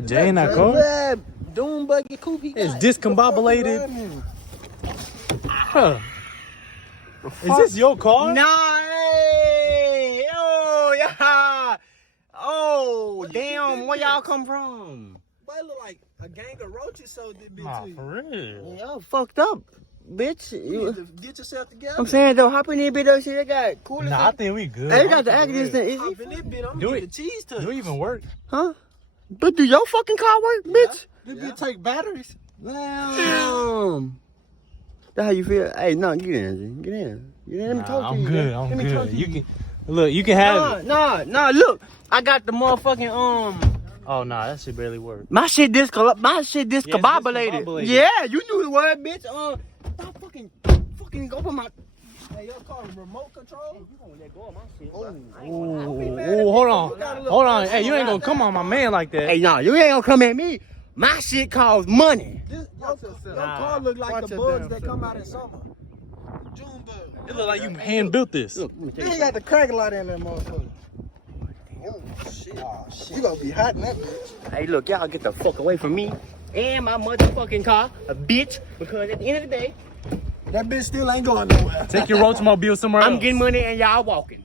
Jay not cool. Doom buggy coupe. It's discombobulated. Huh. Is this your car? Nah, hey, oh yeah. Oh damn, where y'all come from? Boy, it look like a gang of roaches sold this bitch Nah, to you. for real. Y'all fucked up, bitch. You need to get yourself together. I'm saying though, hop in this bitch though, shit. They got cool. Nah, I think we good. They got the accident. Is Hop he? in this bitch, I'm Do gonna it. get the cheese touch. Do it even work? Huh? But do your fucking car work, bitch? This bitch take batteries. Damn. That's how you feel? Hey, no, get in, Get in. Get in. Let me talk to I'm you. good. man. I'm Let me talk good. to You can look. You can have it. Nah. Look, I got the motherfucking Oh nah, that shit barely work. My shit discombobulated. discombobulated. Yeah, you knew the word, bitch. Stop fucking open my. Hey, your car is remote control? You gonna let go of my shit? Ooh, hold on. Hey, you ain't gonna come on my man like that. Hey, nah, you ain't gonna come at me. My shit costs money. Your car look like the bugs that come out in summer. June bug. It look like you hand built this. Look, let me tell They you got the crack light in that motherfucker. Oh shit. You gonna be hot in that bitch. Hey, look, y'all get the fuck away from me and my motherfucking car, a bitch. Because at the end of the day, That bitch still ain't going nowhere. Take your Roachmobile somewhere else. I'm getting money and y'all walking.